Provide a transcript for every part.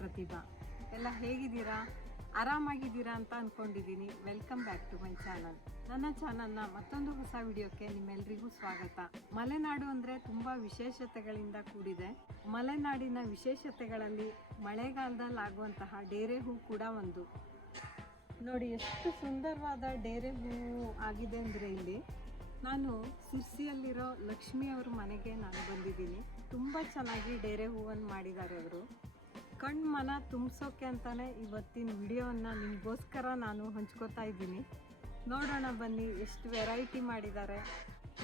ಪ್ರತಿಭಾ. ಎಲ್ಲ ಹೇಗಿದ್ದೀರಾ? ಆರಾಮಾಗಿದ್ದೀರಾ ಅಂತ ಅಂದ್ಕೊಂಡಿದ್ದೀನಿ welcome back to my channel ನನ್ನ ಚಾನಲ್ನ ಮತ್ತೊಂದು ಹೊಸ ವಿಡಿಯೋಕ್ಕೆ ನಿಮ್ಮೆಲ್ರಿಗೂ ಸ್ವಾಗತ. ಮಲೆನಾಡು ಅಂದರೆ ತುಂಬ ವಿಶೇಷತೆಗಳಿಂದ ಕೂಡಿದೆ. ಮಲೆನಾಡಿನ ವಿಶೇಷತೆಗಳಲ್ಲಿ ಮಳೆಗಾಲದಲ್ಲಿ ಆಗುವಂತಹ ಡೇರೆ ಹೂ ಕೂಡ ಒಂದು. ನೋಡಿ, ಎಷ್ಟು ಸುಂದರವಾದ ಡೇರೆ ಹೂವು ಆಗಿದೆ ಅಂದರೆ ಇಲ್ಲಿ ನಾನು ಸಿರ್ಸಿಯಲ್ಲಿರೋ ಲಕ್ಷ್ಮಿ ಅವ್ರ ಮನೆಗೆ ನಾನು ಬಂದಿದ್ದೀನಿ. ತುಂಬ ಚೆನ್ನಾಗಿ ಡೇರೆ ಹೂವನ್ನು ಮಾಡಿದ್ದಾರೆ ಅವರು. ಕಣ್ಣು ಮನ ತುಂಬಿಸೋಕೆ ಅಂತಾನೆ ಇವತ್ತಿನ ವಿಡಿಯೋವನ್ನು ನಿಮಗೋಸ್ಕರ ನಾನು ಹಂಚ್ಕೋತಾ ಇದ್ದೀನಿ. ನೋಡೋಣ ಬನ್ನಿ ಎಷ್ಟು ವೆರೈಟಿ ಮಾಡಿದ್ದಾರೆ,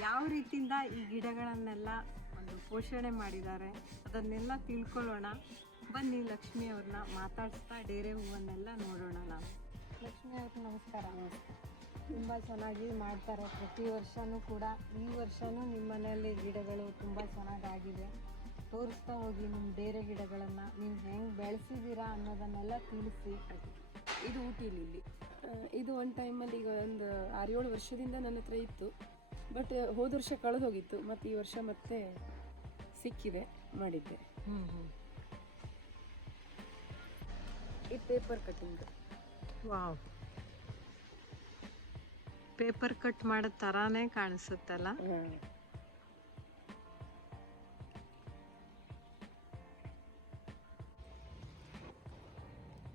ಯಾವ ರೀತಿಯಿಂದ ಈ ಗಿಡಗಳನ್ನೆಲ್ಲ ಒಂದು ಪೋಷಣೆ ಮಾಡಿದ್ದಾರೆ ಅದನ್ನೆಲ್ಲ ತಿಳ್ಕೊಳ್ಳೋಣ. ಬನ್ನಿ ಲಕ್ಷ್ಮಿ ಅವ್ರನ್ನ ಮಾತಾಡಿಸ್ತಾ ಡೇರೆ ಹೂವನ್ನೆಲ್ಲ ನೋಡೋಣ ನಾವು. ಲಕ್ಷ್ಮಿ ಅವ್ರ ನಮಸ್ಕಾರ. ತುಂಬ ಚೆನ್ನಾಗಿ ಮಾಡ್ತಾರೆ. ಪ್ರತಿ ವರ್ಷವೂ ಕೂಡ ಈ ವರ್ಷವೂ ನಿಮ್ಮ ಮನೆಯಲ್ಲಿ ಗಿಡಗಳು ತುಂಬ ಚೆನ್ನಾಗಾಗಿದೆ. ತೋರಿಸ್ತಾ ಹೋಗಿ ನಿಮ್ಮ ಬೇರೆ ಗಿಡಗಳನ್ನು. ನೀವು ಹೆಂಗೆ ಬೆಳೆಸಿದ್ದೀರಾ ಅನ್ನೋದನ್ನೆಲ್ಲ ತಿಳಿಸಿ. ಇದು ಊಟಿ ಇಲ್ಲಿ ಇದು ಒಂದು ಟೈಮಲ್ಲಿ ಈಗ ಒಂದು ಆರೇಳು ವರ್ಷದಿಂದ ನನ್ನ ಹತ್ರ ಇತ್ತು. ಬಟ್ ಹೋದ ವರ್ಷ ಕಳೆದು ಹೋಗಿತ್ತು. ಮತ್ತು ಈ ವರ್ಷ ಮತ್ತೆ ಸಿಕ್ಕಿದೆ ಮಾಡಿದ್ದೆ. ಹ್ಞೂ ಹ್ಞೂ ಈ paper cutting wow. Paper cut ಮಾಡೋ ತರಾನೇ ಕಾಣಿಸುತ್ತಲ್ಲ?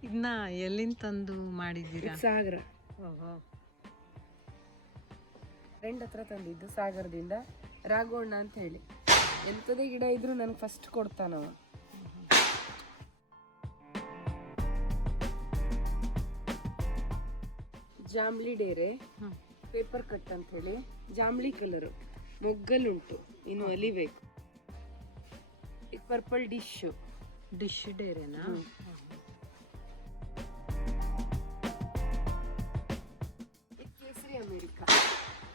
ಇದನ್ನ ಎಲ್ಲಿಂದ ತಂದು ಮಾಡಿದ್ದೀರಾ? ಸಾಗರ. ಫ್ರೆಂಡ್ ಹತ್ರ ತಂದಿದ್ದು ಸಾಗರದಿಂದ. ರಾಘವಣ್ಣ ಅಂತ ಹೇಳಿ. ಎಂಥದೇ ಗಿಡ ಇದ್ರು ನನಗೆ ಫಸ್ಟ್ ಕೊಡ್ತಾನವ ಜಾಂಬ್ಲಿ ಡೇರೆ ಪೇಪರ್ ಕಟ್ ಅಂತ ಹೇಳಿ. ಜಾಂಬ್ಲಿ ಕಲರು ಮೊಗ್ಗಲುಂಟು ಇನ್ನು ಅಲಿಬೇಕು. ಇದು ಪರ್ಪಲ್ ಡಿಶ್ ಡಿಶ್ ಡೇರೆನಾ?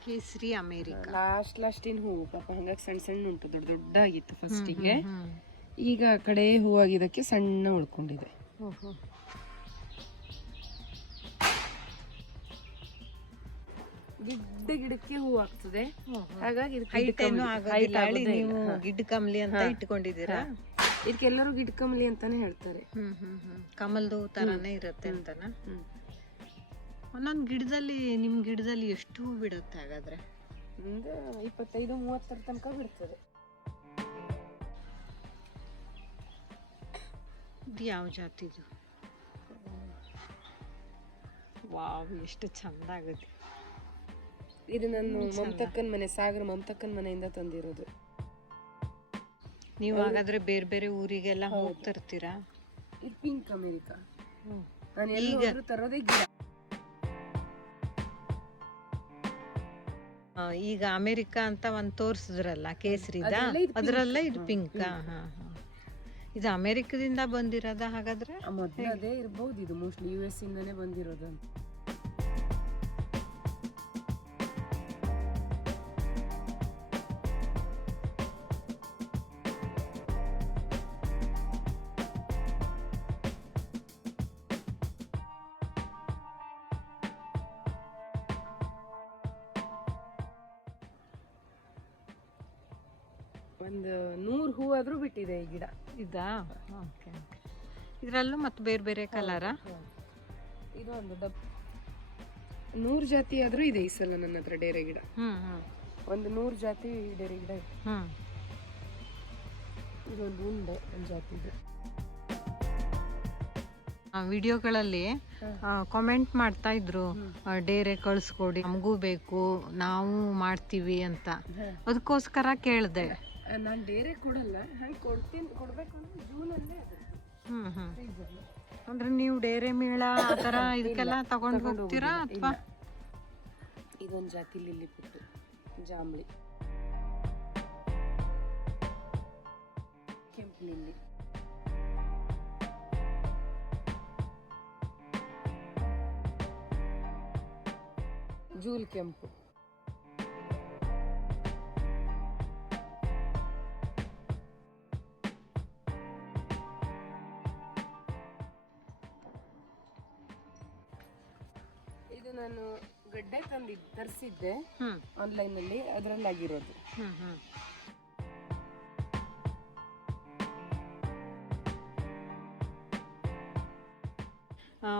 ಕೇಸರಿ ಅಮೇರಿಕ. ಲಾಸ್ಟ್ ಲಾಸ್ಟಿನ ಹೂವು? ಪಾಪ ಹಂಗಾಗಿ ಸಣ್ಣ ಸಣ್ಣ ಉಂಟು ದೊಡ್ಡ ಆಗಿತ್ತು ಫಸ್ಟಿಗೆ ಗೆ. ಈಗ ಆ ಕಡೆ ಹೂವಾಗಿದ್ದಕ್ಕೆ ಸಣ್ಣ ಉಳ್ಕೊಂಡಿದೆ. ಗಿಡ್ಡ ಗಿಡಕ್ಕೆ ಹೂ ಆಗ್ತದೆ. ಹಾಗಾಗಿ ಗಿಡ್ಡ ಕಮಲಿ- ಅಂತ ಇಟ್ಕೊಂಡಿದ್ದೀರಾ. ಇದಕ್ಕೆಲ್ಲರೂ ಗಿಡ ಕಮಲಿ ಅಂತಾನೆ ಹೇಳ್ತಾರೆ. ಕಮಲ್ದು ತರಾನೇ ಇರುತ್ತೆ ಅಂತಾನ. ಒಂದೊಂದು ಗಿಡದಲ್ಲಿ ನಿಮ್ಮ ಗಿಡದಲ್ಲಿ ಎಷ್ಟು ಹೂ ಬಿಡುತ್ತೆ ಹಾಗಾದ್ರೆ? ಒಂದು ಇಪ್ಪತ್ತೈದು ಮೂವತ್ತರ ತನಕ ಬಿಡ್ತದೆ. ಇದು ಯಾವ ಜಾತಿದು ವಾವ್ ಎಷ್ಟು ಚಂದ ಆಗುತ್ತೆ. ಇದು ನನ್ನ ಮಮತಕ್ಕನ ಮನೆ ಸಾಗರ ಮಮತಕ್ಕನ ಮನೆಯಿಂದ ತಂದಿರೋದು. ನೀವು ಹಾಗಾದ್ರೆ ಬೇರೆ ಬೇರೆ ಊರಿಗೆಲ್ಲ ಹೋಗ್ತಿರ್ತೀರಾ? ಇದು ಪಿಂಕ್ ಅಮೇರಿಕಾ. ನಾನು ಎಲ್ಲಿ ತರೋದೇ ಗಿಡ. ಈಗ ಅಮೆರಿಕ ಅಂತ ಒಂದ್ ತೋರ್ಸಿದ್ರಲ್ಲ ಕೇಸರಿದ? ಅದ್ರಲ್ಲೇ ಇದು ಪಿಂಕ್ ಹಾ ಹಾ. ಇದು ಅಮೆರಿಕದಿಂದ ಬಂದಿರೋದ ಹಾಗಾದ್ರೆ? ಮೊದ್ಲು ಇರ್ಬೋದು ಇದು ಮೋಸ್ಟ್ಲಿ ಯು ಎಸ್ ಇಂದಾನೆ ಬಂದಿರೋದು ಒಂದು ನೂರ್ ಹೂ ಆದ್ರೂ ಬಿಟ್ಟಿದೆ ಈ ಗಿಡ. ಇದಾ? ಓಕೆ ಇದರಲ್ಲೂ ಮತ್ತೆ ಬೇರೆ ಬೇರೆ ಕಲರಾ ಇದೊಂದು ಡಬ್ ನೂರು ಜಾತಿ ಆದ್ರೂ ಇದೆ ಈ ಸಲ ನನ್ನ ಹತ್ರ ಡೇರೆ ಗಿಡ. ಒಂದು ನೂರ್ ಜಾತಿ ಡೇರೆ ಗಿಡ ಇದೆ. ಇದೊಂದು ಉಂಡೆ ಒಂದು ಜಾತಿದು ಆ, ವಿಡಿಯೋಗಳಲ್ಲಿ ಕಾಮೆಂಟ್ ಮಾಡ್ತಾ ಇದ್ರು. ಡೇರೆ ಕಳಿಸ್ಕೊಡಿ ನಮಗೂ ಬೇಕು ನಾವು ಮಾಡ್ತೀವಿ ಅಂತ. ಅದಕ್ಕೋಸ್ಕರ ಕೇಳಿದೆ. ನಾನು ಡೇರೆ ಕೊಡಲ್ಲ. ಹಂಗೆ ಕೊಡ್ತೀನಿ ಕೊಡ್ಬೇಕು ಅಂದ್ರೆ ಜೂನಲ್ಲೇ ಅದು. ಹ್ಮ್ ಅಂದ್ರೆ ನೀವು ಡೇರೆ ಮೇಳ ಆ ಥರ ಇದಕ್ಕೆಲ್ಲ ತಗೊಂಡು ಹೋಗ್ತೀರಾ ಅಥವಾ? ಇದೊಂದು ಜಾತಿ ಲಿಲ್ಲಿ ಪುಟ್ಟು ಜಾಂಬಳಿ. ಕೆಂಪು ಲಿಲ್ಲಿ. ಜೂಲ್ ಕೆಂಪು. ನಾನು ಗಡ್ಡೆ ತಂದಿ ತರಿಸಿದ್ದೆ ಆನ್ಲೈನ್ ಅಲ್ಲಿ ಅದರಲ್ಲಿ ಆಗಿರೋದು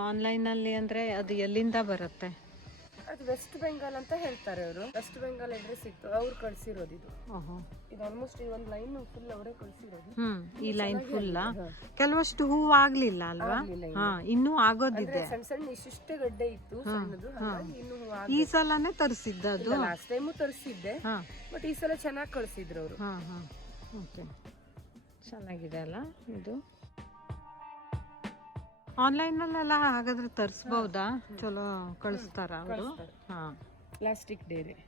ಆನ್ಲೈನ್ ಅಲ್ಲಿ ಅಂದ್ರೆ ಅದು ಎಲ್ಲಿಂದ ಬರುತ್ತೆ? ಅದು ವೆಸ್ಟ್ ಬೆಂಗಾಲ್ ಅಂತ ಹೇಳ್ತಾರೆ ಅವರು. ವೆಸ್ಟ್ ಬೆಂಗಾಲ್ ಅಡ್ರೆಸ್ ಇತ್ತು. ಅವ್ರು ಕಳ್ಸಿರೋದು ಇದು. ಇದು ಆಲ್ಮೋಸ್ಟ್ ಈ ಒಂದು ಲೈನ್ ಫುಲ್ ಅವರೇ ಕಳ್ಸಿರೋದು. ಹ್ಮ್ ಈ ಲೈನ್ ಫುಲ್ಲ ಕೆಲವಷ್ಟು ಹೂವು ಆಗ್ಲಿಲ್ಲ ಅಲ್ವಾ? ಆಗ್ಲಿಲ್ಲ ಇನ್ನು. ಆಗೋದಿದೆ. ಸಣ್ಣ ಸಣ್ಣ ಇಷ್ಟಿಷ್ಟೇ ಗಡ್ಡೆ ಇತ್ತು ಸಣ್ಣದು. ಹಾಗಾಗಿ ಇನ್ನು ಈ ಸಲನೇ ತರಿಸಿದ್ದ ಅದು? ಲಾಸ್ಟ್ ಟೈಮು ತರಿಸಿದ್ದೆ. ಹಾಂ. ಬಟ್ ಈ ಸಲ ಚೆನ್ನಾಗಿ ಕಳ್ಸಿದ್ರು ಅವರು. ಹಾಂ ಹಾಂ. ಓಕೆ ಚೆನ್ನಾಗಿದೆ ಅಲ್ಲ ಇದು? ಆನ್ಲೈನಲ್ಲೆಲ್ಲ ಹಾಗಾದ್ರೆ ತರಿಸ್ಬೋದಾ? ಚಲೋ ಕಳಿಸ್ತಾರ ಅವರು? ಹಾಂ. ಪ್ಲಾಸ್ಟಿಕ್ ಡೇರೆ.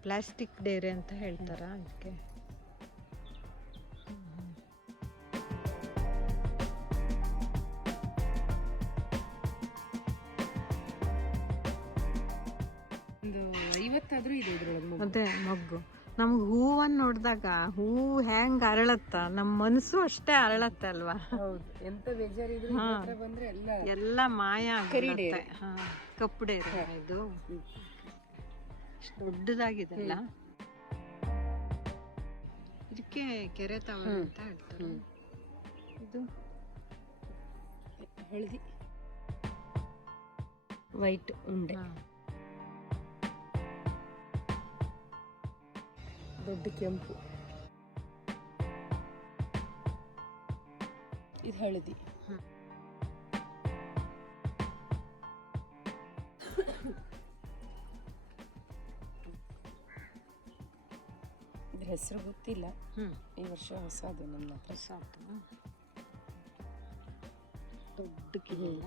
ಪ್ಲಾಸ್ಟಿಕ್ ಡೇರೆ ಅಂತ ಹೇಳ್ತಾರ? ಅದಕ್ಕೆ ಒಂದು ಐವತ್ತಾದ್ರೂ ಇದೆ ಇದ್ರೊಳಗೆ. ಅದೇ ಮಗ್ಗು ನಮ್ಗೆ ಹೂವನ್ನು ನೋಡಿದಾಗ ಹೂವು ಹೆಂಗ್ ಅರಳತ್ತ? ನಮ್ಮ ಮನಸ್ಸು ಅಷ್ಟೇ ಅರಳತ್ತೆ ಅಲ್ವಾ? ಹೌದು. ಎಂತ ಬೇಜಾರಿದ್ರು ಬಂದ್ರೆ ಎಲ್ಲ ಮಾಯ ಕಪ್ಪಡೆ. ಹಾ. ಇದು. ದೊಡ್ಡದಾಗಿದೆ ದೊಡ್ಡದಾಗಿದೆಲ್ಲ. ಇದಕ್ಕೆ ಕೆರೆ ತಾವ ಅಂತ ಹೇಳ್ತಾರೆ. ಇದು ಹಳದಿ. ವೈಟ್ ಉಂಡೆ. ದೊಡ್ಡ ಕೆಂಪು. ಇದು ಹಳದಿ. ಇದ್ರ ಹೆಸರು ಗೊತ್ತಿಲ್ಲ. ಈ ವರ್ಷ ಹೊಸದು ನಮ್ಮ ಹತ್ರ ದೊಡ್ಡ ಕಿವಿಲ್ಲ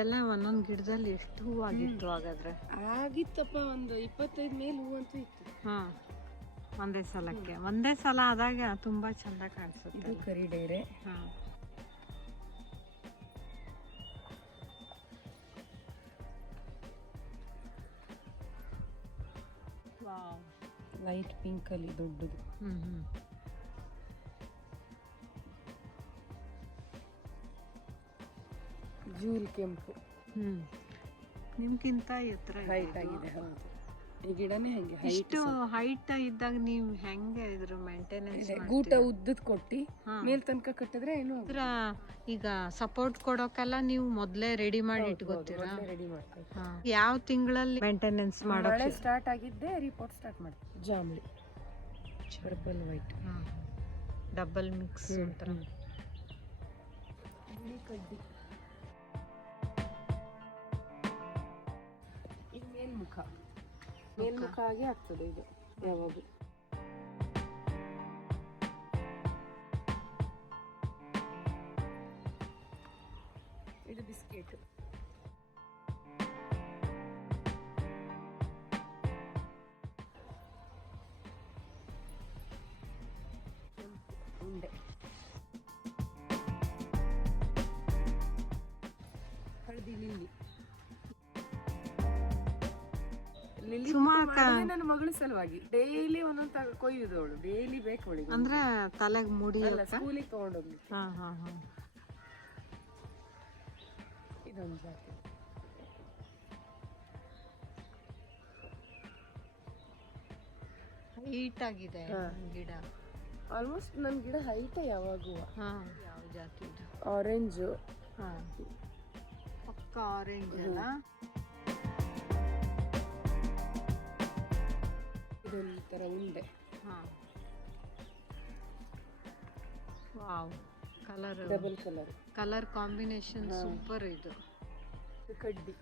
ಇದೆಲ್ಲ ಒಂದೊಂದು ಗಿಡದಲ್ಲಿ ಎಷ್ಟು ಹೂವಾಗಿತ್ತು ಹಾಗಾದ್ರೆ? ಆಗಿತ್ತಪ್ಪ ಒಂದು ಇಪ್ಪತ್ತೈದು ಮೇಲೆ ಹೂವಂತೂ ಇತ್ತು. ಹಾ ಒಂದೇ ಸಲಕ್ಕೆ. ಒಂದೇ ಸಲ ಆದಾಗ ತುಂಬಾ ಚಂದ ಕಾಣಿಸುತ್ತೆ ಇದು ಕರಿ ಡೈರೆ. ಹಾ. ಲೈಟ್ ಪಿಂಕ್ ಅಲ್ಲಿ ದೊಡ್ಡದು. ಹ್ಮ್ ಹ್ಮ್. ಜೂಲ್ ಕೆಂಪು. ಹ್ಞೂ ನಿಮ್ಗಿಂತ ಎತ್ತರ ಇದೆ? ಹೈಟ್ ಆಗಿದೆ ಹೌದು. ಈ ಗಿಡನೇ ಹಂಗೆ ಹೈಟ್ ಇಷ್ಟು ಹೈಟ್ ಇದ್ದಾಗ ನೀವು ಹೆಂಗೆ ಇದ್ರ ಮೇಂಟೆನೆನ್ಸ್ ಗೂಟ ಉದ್ದದ್ ಕೊಟ್ಟಿ. ಮೇಲ್ ತನಕ ಕಟ್ಟಿದ್ರೆ ಏನು ಇದ್ರ ಈಗ ಸಪೋರ್ಟ್ ಕೊಡೋಕೆಲ್ಲ ನೀವು ಮೊದಲೇ ರೆಡಿ ಮಾಡಿ ಇಟ್ಕೋತೀರಾ? ರೆಡಿ ಮಾಡ್ತೀವಿ ಯಾವ ತಿಂಗಳಲ್ಲಿ ಮೇಂಟೆನೆನ್ಸ್ ಮಾಡೋಕೆ? ಸ್ಟಾರ್ಟ್ ಆಗಿದ್ದೆ ರಿಪೋರ್ಟ್ ಸ್ಟಾರ್ಟ್ ಮಾಡ್ತೀವಿ. ಜಾಮ್ಲಿ ಪರ್ಪಲ್ ವೈಟ್ ಡಬಲ್ ಮಿಕ್ಸ್ ಒಂಥರ. ಕಡ್ಡಿ. ಮೇಲ್ಮುಖ ಆಗಿ ಆಗ್ತದೆ ಇದು ಯಾವಾಗಲೂ ಇದು ಬಿಸ್ಕೆಟ್ ಸುಮಾರ್ ನನ್ನ ಮಗಳ ಸಲುವಾಗಿ. ಡೈಲಿ ಒಂದೊಂದು ಕೊಯ್ಯುದು ಅವಳು. ಡೈಲಿ ಬೇಕು ಅವಳಿಗೆ. ಅಂದ್ರೆ ತಲೆಗೆ ಮುಡಿ ಅಲ್ಲ ಸ್ಕೂಲಿಗೆ ತಗೊಂಡೋಗ್ಲಿ. ಹಾ ಹಾ ಹಾ. ಇದೊಂದು ಜಾತಿ. ಹೈಟ್ ಆಗಿದೆ ಗಿಡ. ಆಲ್ಮೋಸ್ಟ್ ನನ್ನ ಗಿಡ ಹೈಟ್ ಯಾವಾಗೂ. ಹಾ ಯಾವ ಜಾತಿ ಆರೆಂಜು ಹಾ. ಪಕ್ಕ ಆರೆಂಜ್ ಅಲ್ಲ? ಇದೊಂದು ಥರ ಉಂಡೆ. ಹಾ. Wow colour. Double colour colour combination super ಇದು. ಕಡ್ಡಿ.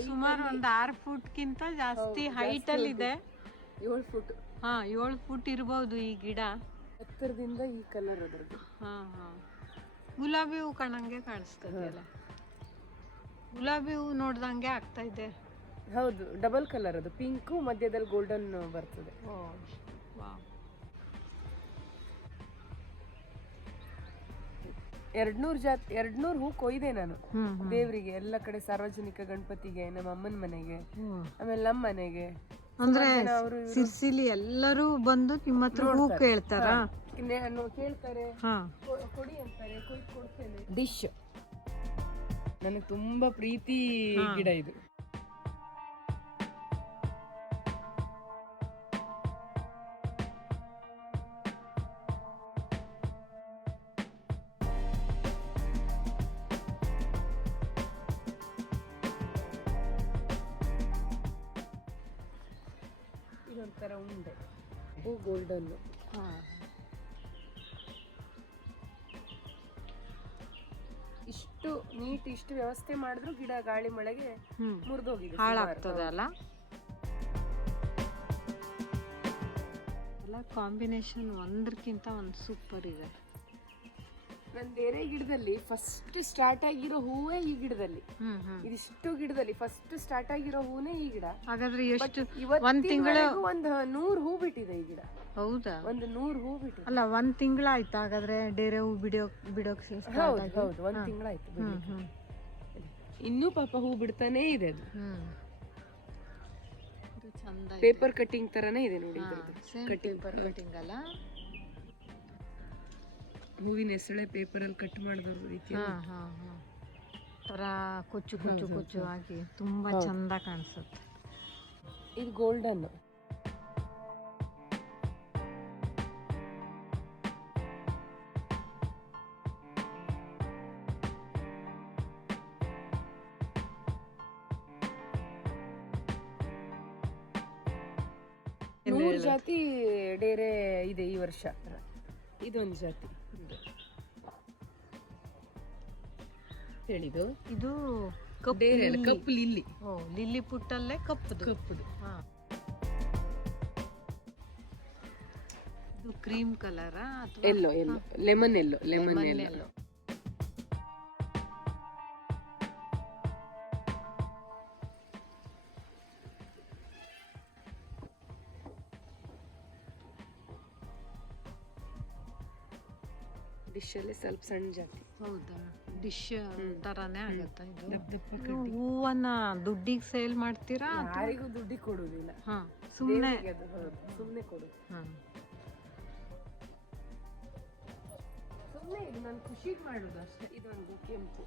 ಸುಮಾರು ಒಂದು ಆರು ಫುಟ್ಗಿಂತ ಜಾಸ್ತಿ ಹೈಟ್ ಅಲ್ಲಿ ಇದೆ ಏಳು ಫುಟ್. ಹಾ ಏಳು ಫುಟ್ ಇರ್ಬೋದು ಈ ಗಿಡ. ಹತ್ತಿರದಿಂದ ಈ ಕಲರ್ ಅದ್ರದ್ದು. ಹಾ ಹಾ. ಗುಲಾಬಿ ಹೂ ಕಣಂಗೆ ಕಾಣಿಸ್ತದೆ ಅಲ್ಲ ಗುಲಾಬಿ ಹೂ ನೋಡ್ದಂಗೆ ಆಗ್ತಾ ಇದೆ. ಹೌದು ಡಬಲ್ ಕಲರ್ ಅದು. ಪಿಂಕು ಮಧ್ಯದಲ್ಲಿ ಗೋಲ್ಡನ್ ಬರ್ತದೆ. ಓ ವಾವ್ ಎರಡ್ನೂರ್ ಜಾತ್ ಎರಡ್ನೂರ್ ಹೂ ಕೊಯ್ದೆ ನಾನು. ದೇವರಿಗೆ ಎಲ್ಲ ಕಡೆ ಸಾರ್ವಜನಿಕ ಗಣಪತಿಗೆ ನಮ್ಮ ಅಮ್ಮನ ಮನೆಗೆ. ಆಮೇಲೆ ನಮ್ಮ ಮನೆಗೆ. ಅಂದ್ರೆ ಸಿರ್ಸಿಲಿ ಎಲ್ಲರೂ ಬಂದು ನಿಮ್ಮ ಹತ್ರ ಹೂ. ಕೇಳ್ತಾರ? ಹಾ. ನೆ- ಕೇಳ್ತಾರೆ ಹಾ ಕೊಡಿ ಅಂತಾರೆ ಕೊಯ್ ಕೊಡ್ತೇನೆ ಡಿಶ್ ನನಗೆ ತುಂಬಾ ಪ್ರೀತಿ. ಗಿಡ ಇದು ಇಷ್ಟು ನೀಟ್ ಇಷ್ಟು ವ್ಯವಸ್ಥೆ ಮಾಡಿದ್ರು ಗಿಡ ಗಾಳಿ ಮಳೆಗೆ ಮುರಿದೋಗಿದೆ ಹಾಳಾಗ್ತದೆ ಅಲ್ಲ? ಎಲ್ಲ ಕಾಂಬಿನೇಷನ್ ಒಂದ್ರಕ್ಕಿಂತ ಒಂದು ಸೂಪರ್ ಇದೆ. ಬೇರೆ ಗಿಡದಲ್ಲಿ ಫಸ್ಟ್ ಸ್ಟಾರ್ಟ್ ಆಗಿರೋ ಹೂವೇ ಈ ಗಿಡದಲ್ಲಿ. ಇದಿಷ್ಟು ಗಿಡದಲ್ಲಿ ಫಸ್ಟ್ ಸ್ಟಾರ್ಟ್ ಆಗಿರೋ ಹೂನೇ ಈ ಗಿಡ. ಹಾಗಾದ್ರೆ ಎಷ್ಟು ಇವತ್ತು ಒಂದ್ ತಿಂಗಳು ಒಂದು ನೂರ್ ಹೂ ಬಿಟ್ಟಿದೆ ಈ ಗಿಡ. ಹೌದಾ? ಒಂದು ನೂರ್ ಹೂ ಬಿಟ್ಟಿದೆ. ಅಲ್ಲ ಒಂದ್ ತಿಂಗಳಾಯ್ತು ಹಾಗಾದ್ರೆ ಡೇರೆ ಹೂ ಬಿಡೋ ಬಿಡೋಕ್ ಹೌದು ಹೌದು ಒಂದ್ ತಿಂಗಳಾಯ್ತು ಹ್ಮ್ ಬಿಡ್ಲಿಕ್ಕೆ. ಹ್ಮ್. ಇನ್ನೂ ಪಾಪ ಹೂ ಬಿಡ್ತಾನೆ ಇದೆ ಅದು. ಪೇಪರ್ ಕಟ್ಟಿಂಗ್ ತರಾನೇ ಇದೆ ನೋಡಿ ಕಟ್ಟಿಂಗ್ ಪೇಪರ್ ಕಟಿಂಗ್ ಅಲ್ಲ? ಹೂವಿನ ಹೆಸಳೆ ಪೇಪರ್ ಅಲ್ಲಿ ಕಟ್ ಮಾಡಿದವ್ರ ರೀತಿ. ಹಾ ಹಾ ಹಾ. ತರ ಕೊಚ್ಚು ಕೊಚ್ಚು ಕೊಚ್ಚು ಆಗಿ ತುಂಬಾ ಚಂದ ಕಾಣಿಸುತ್ತೆ. ಇದು ಗೋಲ್ಡನ್. ಜಾತಿ ಡೇರೆ ಇದೆ ಈ ವರ್ಷ. ಇದೊಂದು ಜಾತಿ. ಹೇಳಿದು ಇದು ಕಪ್ಪು ಲಿಲ್ಲಿ. ಲಿಲ್ಲಿ. ಓ ಲಿಲ್ಲಿ ಪುಟ್ಟಲ್ಲೇ ಕಪ್ಪುದು. ಕಪ್ಪುದು. ಹಾ. ಇದು ಕ್ರೀಮ್ ಕಲರಾ ಅಥವಾ ಎಲ್ಲೋ ಎಲ್ಲೋ ಲೆಮನ್ ಎಲ್ಲೋ ಲೆಮನ್ ಎಲ್ಲೋ ಅಲ್ಲಿ ಸ್ವಲ್ಪ ಸಣ್ಣ ಜಾತಿ. ಹೌದಾ? ಡಿಶ್ ತರಾನೇ ಆಗತ್ತಾ ಇದು? ಹೂವನ್ನ ದುಡ್ಡಿಗೆ ಸೇಲ್ ಮಾಡ್ತೀರಾ ಯಾರಿಗೂ ದುಡ್ಡಿ ಕೊಡುವುದಿಲ್ಲ. ಹಾ ಸುಮ್ಮನೆ ಸುಮ್ನೆ ಕೊಡು. ಹಾ. ಸುಮ್ಮನೆ ಇದು ನಾನು ಖುಷಿಗೆ ಮಾಡುದು ಅಷ್ಟೇ. ಇದೊಂದು ಕೆಂಪು.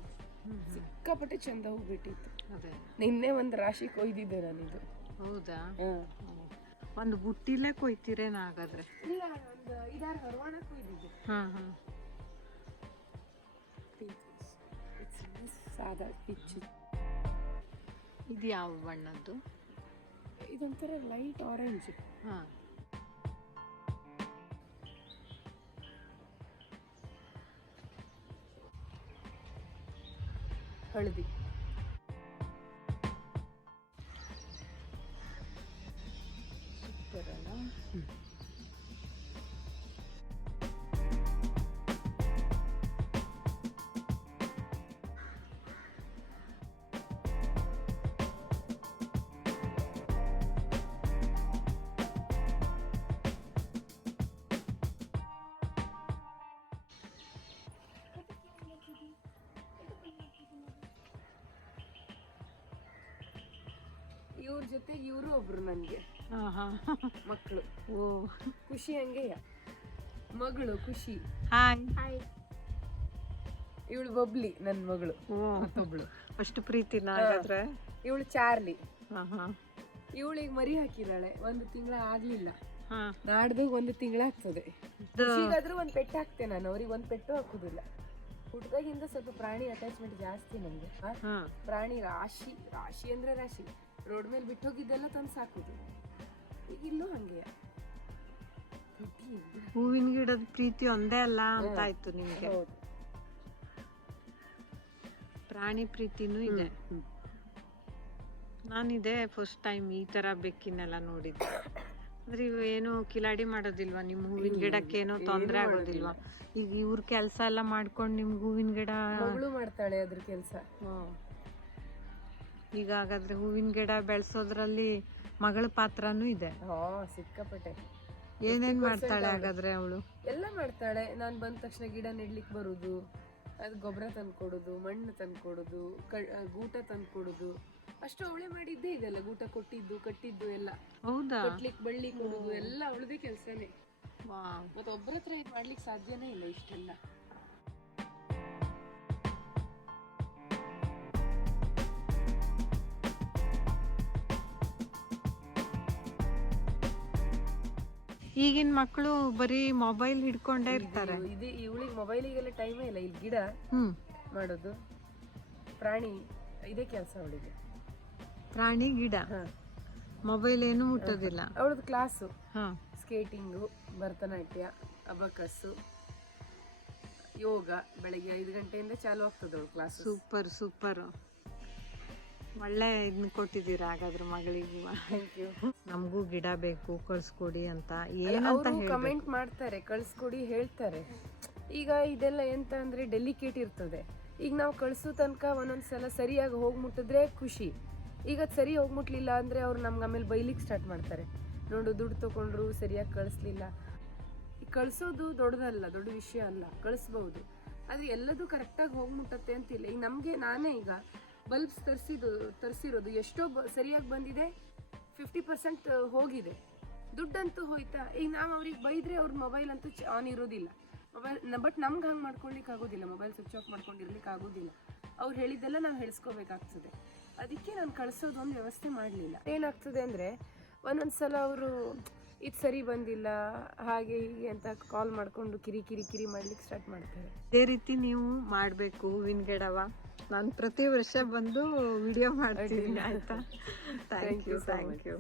ಸಿಕ್ಕಾಪಟ್ಟೆ ಚಂದ ಹೋಗ್ಬಿಟ್ಟಿತ್ತು ಬಿಟ್ಟಿತ್ತು ಅದೇ. ನಿನ್ನೆ ಒಂದು ರಾಶಿ ಕೊಯ್ದಿದ್ದೆ ನಾನಿದು ಹೌದಾ? ಹ್ಮ್. ಹ್ಮ್. ಒಂದು ಬುಟ್ಟಿಲೇ ಕೊಯ್ತಿರೇನ ಹಾಗಾದ್ರೆ? ಇಲ್ಲ ಒಂದು ಐದಾರು ಹರವಾಣ ಕೊಯ್ದಿದ್ದೆ. ಹಾ ಹಾ. ಸಾದಾ ಪಿಚ್ಚು ಇದು ಯಾವ ಬಣ್ಣದ್ದು ಇದೊಂಥರ ಲೈಟ್ ಆರೆಂಜ್ ಹಾ ಹಳದಿ ಇವ್ರ ಜೊತೆಗೆ ಇವರು ಒಬ್ರು ನನಗೆ. ಹಾ ಹಾ ಮಕ್ಕಳು ಓ. ಖುಷಿ ಹಂಗೆಯ ಮಗಳು ಖುಷಿ. ಹಾಯ್. ಇವಳು ಬಬ್ಲಿ ನನ್ನ ಮಗಳು. ಮತ್ತೊಬ್ಳು. ಅಷ್ಟು ಪ್ರೀತಿನ ಹಾಗಾದ್ರೆ? ಇವಳು ಚಾರ್ಲಿ. ಹಾ ಹಾ ಇವಳಿಗೆ ಮರಿ ಹಾಕಿದಾಳೆ. ಒಂದು ತಿಂಗಳ ಆಗ್ಲಿಲ್ಲ. ಹಾ. ನಾಡ್ದು ಒಂದು ತಿಂಗಳ ಆಗ್ತದೆ. ಈಗಾದ್ರೂ ಒಂದು ಪೆಟ್ಟು ಹಾಕ್ತೆ ನಾನು. ಅವ್ರಿಗೆ ಒಂದು ಪೆಟ್ಟು ಹಾಕುದಿಲ್ಲ. ಹುಟ್ಟದಾಗಿಂದ ಸ್ವಲ್ಪ ಪ್ರಾಣಿ ಅಟ್ಯಾಚ್ಮೆಂಟ್ ಜಾಸ್ತಿ ನಮ್ಗೆ. ಹಾ. ಪ್ರಾಣಿ ರಾಶಿ ರಾಶಿ ಅಂದ್ರೆ ರಾಶಿ. ರೋಡ್ ಮೇಲೆ ಬಿಟ್ಟು ಹೋಗಿದ್ದೆಲ್ಲ ತಂದು ಸಾಕುದು. ಇಲ್ಲೂ ಹಂಗೆ. ಹೂವಿನ ಗಿಡದ ಪ್ರೀತಿ ಒಂದೇ ಅಲ್ಲ ಅಂತ ಆಯ್ತು ನಿಮ್ಗೆ. ಪ್ರಾಣಿ ಪ್ರೀತಿನೂ ಇದೆ. ನಾನಿದೆ ಫಸ್ಟ್ ಟೈಮ್ ಈ ತರ ಬೆಕ್ಕಿನೆಲ್ಲ ನೋಡಿದ್ದೆ. ಅಂದ್ರೆ ಇವು ಏನು ಕಿಲಾಡಿ ಮಾಡೋದಿಲ್ವಾ? ನಿಮ್ ಹೂವಿನ ಗಿಡಕ್ಕೆ ಏನೋ ತೊಂದ್ರೆ ಆಗೋದಿಲ್ವಾ? ಈಗ ಇವ್ರ ಕೆಲಸ ಎಲ್ಲ ಮಾಡ್ಕೊಂಡು ನಿಮ್ಗೆ ಹೂವಿನ ಗಿಡ ಮಾಡ್ತಾಳೆ ಅದ್ರ ಕೆಲಸ. ಈಗ ಹಾಗಾದ್ರೆ ಹೂವಿನ ಗಿಡ ಬೆಳೆಸೋದ್ರಲ್ಲಿ ಮಗಳ ಪಾತ್ರನೂ ಇದೆ. ಹಾ ಸಿಕ್ಕಾಪಟ್ಟೆ. ಏನೇನ್ ಮಾಡ್ತಾಳೆ ಹಾಗಾದ್ರೆ ಅವಳು? ಎಲ್ಲ ಮಾಡ್ತಾಳೆ. ನಾನು ಬಂದ ತಕ್ಷಣ ಗಿಡ ನೆಡ್ಲಿಕ್ಕೆ ಬರುದು. ಅದು ಗೊಬ್ಬರ ತಂದು ಕೊಡೋದು ಮಣ್ಣು ತಂದು ಕೊಡೋದು ಕ- ಗೂಟ ತಂದು ಕೊಡೋದು ಅಷ್ಟು ಅವಳೇ ಮಾಡಿದ್ದೇ ಇದೆಲ್ಲ ಗೂಟ ಕೊಟ್ಟಿದ್ದು ಕಟ್ಟಿದ್ದು ಎಲ್ಲ. ಹೌದಾ? ಕೊಟ್ಲಿಕ್ಕೆ ಬಳ್ಳಿ ಕೊಡುದು ಎಲ್ಲ ಅವಳದೇ ಕೆಲಸನೇ. ಮತ್ತೆ ಒಬ್ಬರ ಹತ್ರ ಇದು ಮಾಡ್ಲಿಕ್ಕೆ ಸಾಧ್ಯನೇ ಇಲ್ಲ ಇಷ್ಟೆಲ್ಲ. ಈಗಿನ ಮಕ್ಕಳು ಬರೀ ಮೊಬೈಲ್ ಹಿಡ್ಕೊಂಡೇ ಇರ್ತಾರೆ. ಇದು- ಇವಳಿಗೆ ಮೊಬೈಲಿಗೆಲ್ಲ ಟೈಮೇ ಇಲ್ಲ. ಇಲ್ಲಿ ಗಿಡ ಮಾಡೋದು ಪ್ರಾಣಿ ಇದೇ ಕೆಲಸ ಅವಳಿಗೆ. ಪ್ರಾಣಿ ಗಿಡ. ಮೊಬೈಲ್ ಏನು ಮುಟ್ಟೋದಿಲ್ಲ. ಅವಳದು ಕ್ಲಾಸು ಹಾ. ಸ್ಕೇಟಿಂಗು ಭರತನಾಟ್ಯ ಅಬಕಸ್ಸು ಯೋಗ ಬೆಳಗ್ಗೆ ಐದು ಗಂಟೆಯಿಂದ ಚಾಲು ಆಗ್ತದೆ ಅವಳು ಕ್ಲಾಸ್ ಸೂಪರ್ ಸೂಪರ್ ಒಳ್ಳೆ ಇದನ್ನ ಕೊಟ್ಟಿದ್ದೀರಾ ಹಾಗಾದ್ರೆ ಮಗಳಿಗೆ? ಥ್ಯಾಂಕ್ ಯು ನಮಗೂ ಗಿಡ ಬೇಕು ಕಳ್ಸ್ಕೊಡಿ ಅಂತ ಏನಂತ ಕಮೆಂಟ್ ಮಾಡ್ತಾರೆ ಕಳ್ಸ್ಕೊಡಿ ಹೇಳ್ತಾರೆ. ಈಗ ಇದೆಲ್ಲ ಎಂತ ಅಂದ್ರೆ ಡೆಲಿಕೇಟ್ ಇರ್ತದೆ. ಈಗ ನಾವು ಕಳ್ಸೋ ತನಕ ಒಂದೊಂದ್ ಸಲ ಸರಿಯಾಗಿ ಹೋಗಿ ಮುಟ್ಟಿದ್ರೆ ಖುಷಿ. ಈಗ ಸರಿ ಹೋಗಿ ಮುಟ್ಲಿಲ್ಲ ಅಂದ್ರೆ ಅವ್ರು ನಮ್ಗೆ ಆಮೇಲೆ ಬೈಲಿಕ್ ಸ್ಟಾರ್ಟ್ ಮಾಡ್ತಾರೆ. ನೋಡು ದುಡ್ಡು ತಗೊಂಡ್ರು ಸರಿಯಾಗಿ ಕಳಿಸ್ಲಿಲ್ಲ. ಈಗ ಕಳ್ಸೋದು ದೊಡ್ಡದಲ್ಲ ದೊಡ್ಡ ವಿಷಯ ಅಲ್ಲ ಕಳಿಸ್ಬಹುದು ಆದ್ರೆ ಎಲ್ಲದೂ ಕರೆಕ್ಟಾಗಿ ಹೋಗಿ ಮುಟ್ಟತ್ತೆ ಅಂತಿಲ್ಲ. ಈಗ ನಮಗೆ ನಾನೇ ಈಗ ಬಲ್ಬ್ಸ್ ತರಿಸಿದ್ದು ತರಿಸಿರೋದು ಎಷ್ಟೋ ಸರಿಯಾಗಿ ಬಂದಿದೆ ಫಿಫ್ಟಿ ಪರ್ಸೆಂಟ್ ಹೋಗಿದೆ. ದುಡ್ಡಂತೂ ಹೋಯ್ತಾ, ಈಗ ನಾವು ಅವ್ರಿಗೆ ಬೈದರೆ ಅವ್ರ ಮೊಬೈಲ್ ಅಂತೂ ಆನ್ ಇರೋದಿಲ್ಲ. ಮೊಬೈಲ್ ಬಟ್ ನಮ್ಗೆ ಹಂಗೆ ಮಾಡ್ಕೊಳ್ಲಿಕ್ಕೆ ಆಗೋದಿಲ್ಲ ಮೊಬೈಲ್ ಸ್ವಿಚ್ ಆಫ್ ಮಾಡ್ಕೊಂಡಿರ್ಲಿಕ್ಕೆ ಆಗೋದಿಲ್ಲ. ಅವ್ರು ಹೇಳಿದ್ದೆಲ್ಲ ನಾವು ಹೇಳಿಸ್ಕೋಬೇಕಾಗ್ತದೆ. ಅದಕ್ಕೆ ನಾನು ಕಳಿಸೋದು ಒಂದು ವ್ಯವಸ್ಥೆ ಮಾಡಲಿಲ್ಲ. ಏನಾಗ್ತದೆ ಅಂದರೆ ಒಂದೊಂದು ಸಲ ಅವರು, ಇದು ಸರಿ ಬಂದಿಲ್ಲ, ಹಾಗೆ ಹೀಗೆ ಅಂತ ಕಾಲ್ ಮಾಡಿಕೊಂಡು ಕಿರಿ ಕಿರಿ ಕಿರಿ ಮಾಡ್ಲಿಕ್ಕೆ ಸ್ಟಾರ್ಟ್ ಮಾಡ್ತಾರೆ. ಅದೇ ರೀತಿ ನೀವು ಮಾಡಬೇಕು, ಹೂವಿನ ಗಿಡವ. ನಾನು ಪ್ರತಿ ವರ್ಷ ಬಂದು ವಿಡಿಯೋ ಮಾಡ್ತೀನಿ ಆಯ್ತಾ? Thank you thank you